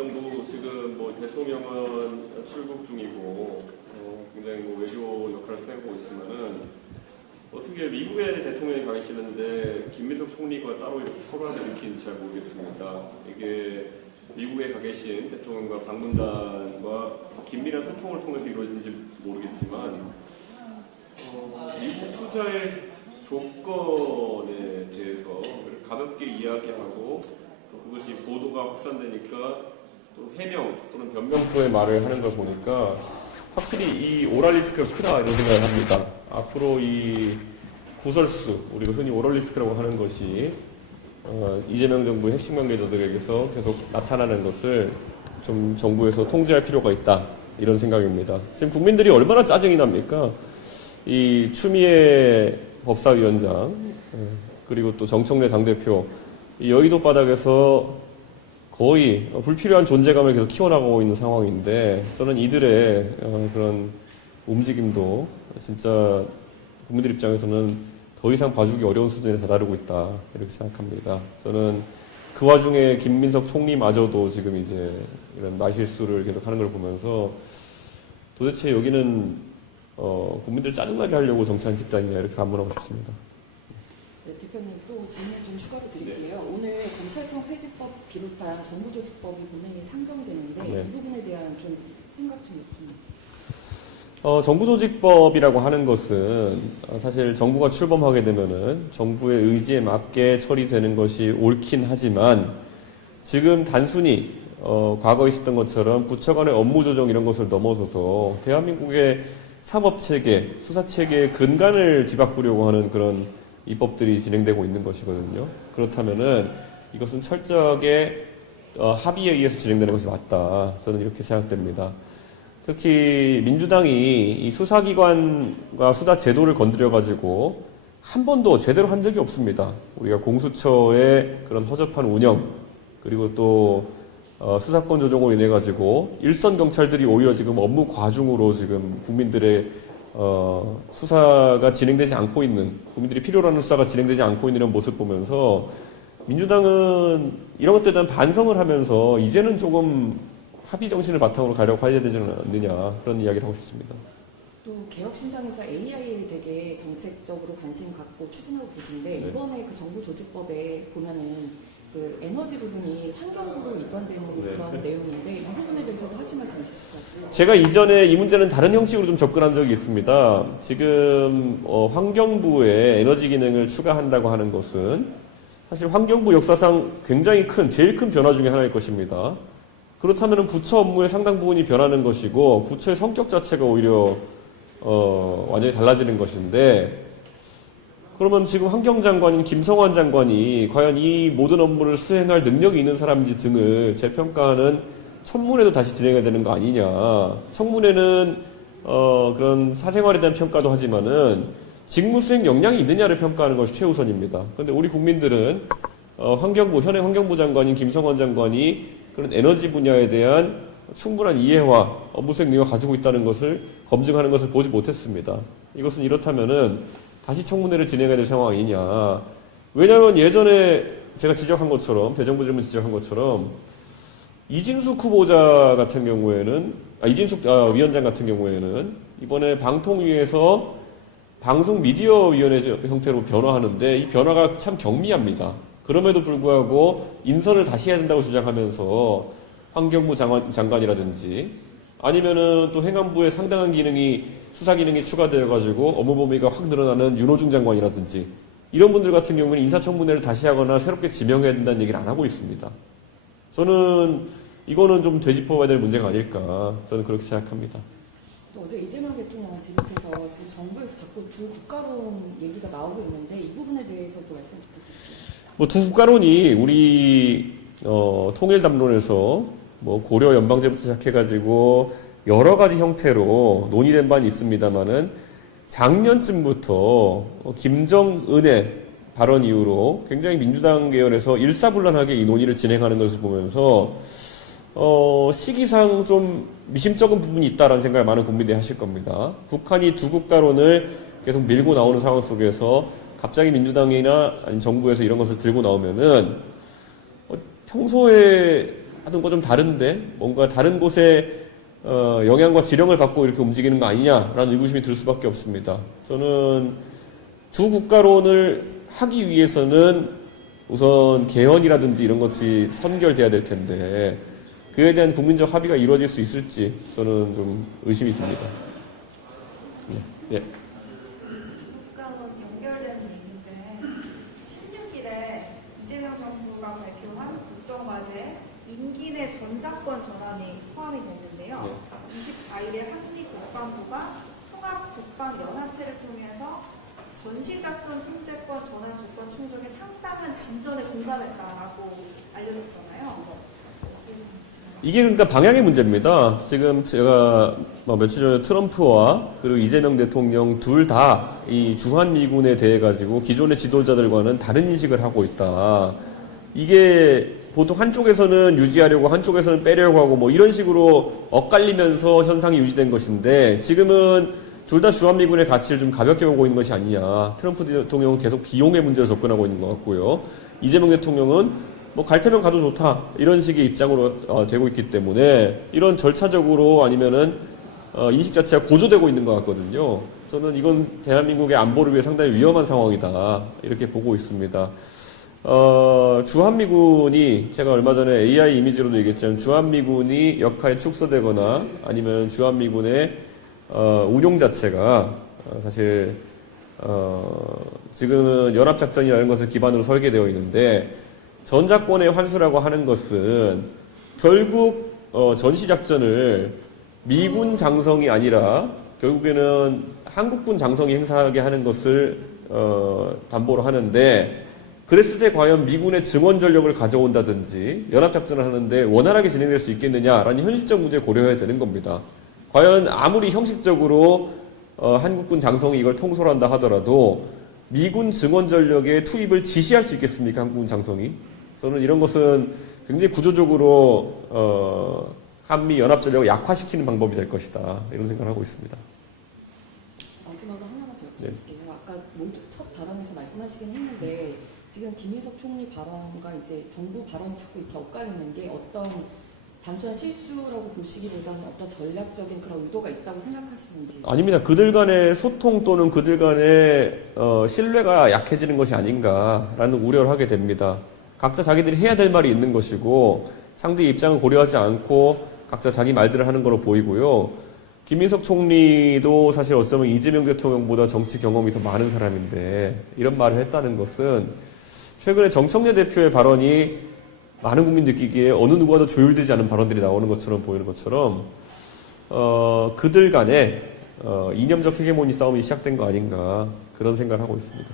정부 지금 뭐 대통령은 출국 중이고 굉장히 뭐 외교 역할을 수행하고 있지만은 어떻게 미국의 대통령이 가 계시는데 김민석 총리가 따로 이렇게 서로를 일으키는지 잘 모르겠습니다. 이게 미국에 가 계신 대통령과 방문단과 긴밀한 소통을 통해서 이루어지는지 모르겠지만 미국 투자의 조건에 대해서 가볍게 이야기하고 또 그것이 보도가 확산되니까 또 해명 또는 변명조의 말을 하는 걸 보니까 확실히 이 오랄 리스크가 크다 이런 생각을 합니다. 앞으로 이 구설수, 우리가 흔히 오랄 리스크라고 하는 것이 이재명 정부의 핵심 관계자들에게서 계속 나타나는 것을 좀 정부에서 통제할 필요가 있다 이런 생각입니다. 지금 국민들이 얼마나 짜증이 납니까? 이 추미애 법사위원장 그리고 또 정청래 당대표 이 여의도 바닥에서 거의 불필요한 존재감을 계속 키워나가고 있는 상황인데 저는 이들의 그런 움직임도 진짜 국민들 입장에서는 더 이상 봐주기 어려운 수준에 다다르고 있다 이렇게 생각합니다. 저는 그 와중에 김민석 총리마저도 지금 이제 이런 말실수를 계속 하는 걸 보면서 도대체 여기는 국민들 짜증나게 하려고 정치한 집단이냐 이렇게 반문하고 싶습니다. 네, 대표님 또 질문 좀 추가로 드릴게요. 네. 오늘 검찰청 폐지법 비롯한 정부조직법이 본회의에 상정되는데 네. 이 부분에 대한 좀 생각 좀 여쭙니다. 정부조직법이라고 하는 것은 사실 정부가 출범하게 되면은 정부의 의지에 맞게 처리되는 것이 옳긴 하지만 지금 단순히 과거에 있었던 것처럼 부처 간의 업무 조정 이런 것을 넘어서서 대한민국의 사법체계, 수사체계의 근간을 뒤바꾸려고 하는 그런 입법들이 진행되고 있는 것이거든요. 그렇다면은 이것은 철저하게 합의에 의해서 진행되는 것이 맞다. 저는 이렇게 생각됩니다. 특히 민주당이 이 수사기관과 수사제도를 건드려가지고 한 번도 제대로 한 적이 없습니다. 우리가 공수처의 그런 허접한 운영, 그리고 또 수사권 조정으로 인해 가지고 일선 경찰들이 오히려 지금 업무 과중으로 지금 국민들의 수사가 진행되지 않고 있는, 국민들이 필요로 하는 수사가 진행되지 않고 있는 이런 모습 보면서 민주당은 이런 것들에 대한 반성을 하면서 이제는 조금 합의 정신을 바탕으로 가려고 해야 되지 않느냐 그런 이야기를 하고 싶습니다. 또 개혁신당에서 AI에 되게 정책적으로 관심 갖고 추진하고 계신데 네. 이번에 그 정부조직법에 보면은 그 에너지 부분이 환경부로 이관되는 네. 그런 내용인데 이 부분에 대해서도 하실 말씀 있으실까요? 제가 이전에 이 문제는 다른 형식으로 좀 접근한 적이 있습니다. 지금 환경부에 에너지 기능을 추가한다고 하는 것은 사실 환경부 역사상 굉장히 제일 큰 변화 중에 하나일 것입니다. 그렇다면 부처 업무의 상당 부분이 변하는 것이고 부처의 성격 자체가 오히려 완전히 달라지는 것인데 그러면 지금 환경장관인 김성환 장관이 과연 이 모든 업무를 수행할 능력이 있는 사람인지 등을 재평가하는 청문회도 다시 진행해야 되는 거 아니냐. 청문회는 그런 사생활에 대한 평가도 하지만은 직무 수행 역량이 있느냐를 평가하는 것이 최우선입니다. 그런데 우리 국민들은 현행 환경부 장관인 김성환 장관이 그런 에너지 분야에 대한 충분한 이해와 업무 수행 능력을 가지고 있다는 것을 검증하는 것을 보지 못했습니다. 이것은 이렇다면은 다시 청문회를 진행해야 될 상황이냐. 왜냐하면 예전에 제가 지적한 것처럼, 대정부 질문 지적한 것처럼, 이진숙 후보자 같은 경우에는, 이진숙 위원장 같은 경우에는, 이번에 방통위에서 방송미디어위원회 형태로 변화하는데, 이 변화가 참 경미합니다. 그럼에도 불구하고, 인선을 다시 해야 된다고 주장하면서, 환경부 장관이라든지, 아니면은 또 행안부에 상당한 기능이 수사 기능이 추가되어가지고 업무 범위가 확 늘어나는 윤호중 장관이라든지 이런 분들 같은 경우는 인사청문회를 다시 하거나 새롭게 지명해야 된다는 얘기를 안 하고 있습니다. 저는 이거는 좀 되짚어봐야 될 문제가 아닐까 저는 그렇게 생각합니다. 또 어제 이재명 대통령을 비롯해서 지금 정부에서 자꾸 두 국가론 얘기가 나오고 있는데 이 부분에 대해서도 말씀 부탁드립니다. 두 국가론이 우리 통일담론에서 고려 연방제부터 시작해가지고 여러 가지 형태로 논의된 바는 있습니다만은 작년쯤부터 김정은의 발언 이후로 굉장히 민주당 계열에서 일사불란하게 이 논의를 진행하는 것을 보면서 시기상 좀 미심쩍은 부분이 있다라는 생각을 많은 국민들이 하실 겁니다. 북한이 두 국가론을 계속 밀고 나오는 상황 속에서 갑자기 민주당이나 아니면 정부에서 이런 것을 들고 나오면은 평소에 하던 거 좀 다른데 뭔가 다른 곳에 영향과 지령을 받고 이렇게 움직이는 거 아니냐라는 의구심이 들 수밖에 없습니다. 저는 두 국가론을 하기 위해서는 우선 개헌이라든지 이런 것이 선결돼야 될 텐데 그에 대한 국민적 합의가 이루어질 수 있을지 저는 좀 의심이 듭니다. 네. 예. 국가는 연결되는 얘기인데 16일에 이재명 정부가 발표한 국정과제에 임기 내 전작권 전환이 포함이 됐는데요. 24일에 한국국방부가 통합국방연합체를 통해서 전시작전 통제권 전환 조건 충족에 상당한 진전에 공감했다라고 알려졌잖아요. 이게 그러니까 방향의 문제입니다. 지금 제가 며칠 전에 트럼프와 그리고 이재명 대통령 둘 다 이 주한미군에 대해 가지고 기존의 지도자들과는 다른 인식을 하고 있다. 이게 보통 한쪽에서는 유지하려고 한쪽에서는 빼려고 하고 뭐 이런 식으로 엇갈리면서 현상이 유지된 것인데 지금은 둘 다 주한미군의 가치를 좀 가볍게 보고 있는 것이 아니냐. 트럼프 대통령은 계속 비용의 문제로 접근하고 있는 것 같고요. 이재명 대통령은 뭐 갈 테면 가도 좋다 이런 식의 입장으로 되고 있기 때문에 이런 절차적으로 아니면은 인식 자체가 고조되고 있는 것 같거든요. 저는 이건 대한민국의 안보를 위해 상당히 위험한 상황이다 이렇게 보고 있습니다. 주한미군이 제가 얼마 전에 AI 이미지로도 얘기했지만 주한미군이 역할이 축소되거나 아니면 주한미군의 운용 자체가 사실 지금은 연합작전이라는 것을 기반으로 설계되어 있는데 전작권의 환수라고 하는 것은 결국 전시작전을 미군 장성이 아니라 결국에는 한국군 장성이 행사하게 하는 것을 담보로 하는데 그랬을 때 과연 미군의 증원 전력을 가져온다든지 연합작전을 하는데 원활하게 진행될 수 있겠느냐라는 현실적 문제를 고려해야 되는 겁니다. 과연 아무리 형식적으로 한국군 장성이 이걸 통솔한다 하더라도 미군 증원 전력의 투입을 지시할 수 있겠습니까? 한국군 장성이? 저는 이런 것은 굉장히 구조적으로 한미 연합 전력을 약화시키는 방법이 될 것이다. 이런 생각을 하고 있습니다. 마지막으로 하나만 더 여쭤볼게요. 아까 모두 첫 발언에서 말씀하시긴 했는데 지금 김희석 총리 발언과 이제 정부 발언이 자꾸 이렇게 엇갈리는 게 어떤 단순한 실수라고 보시기보다는 어떤 전략적인 그런 의도가 있다고 생각하시는지. 아닙니다. 그들 간의 소통 또는 그들 간의 신뢰가 약해지는 것이 아닌가라는 우려를 하게 됩니다. 각자 자기들이 해야 될 말이 있는 것이고 상대의 입장을 고려하지 않고 각자 자기 말들을 하는 걸로 보이고요. 김민석 총리도 사실 어쩌면 이재명 대통령보다 정치 경험이 더 많은 사람인데 이런 말을 했다는 것은 최근에 정청래 대표의 발언이 많은 국민 느끼기에 어느 누구와도 조율되지 않은 발언들이 나오는 것처럼 보이는 것처럼 그들 간에 이념적 헤게모니 싸움이 시작된 거 아닌가 그런 생각을 하고 있습니다.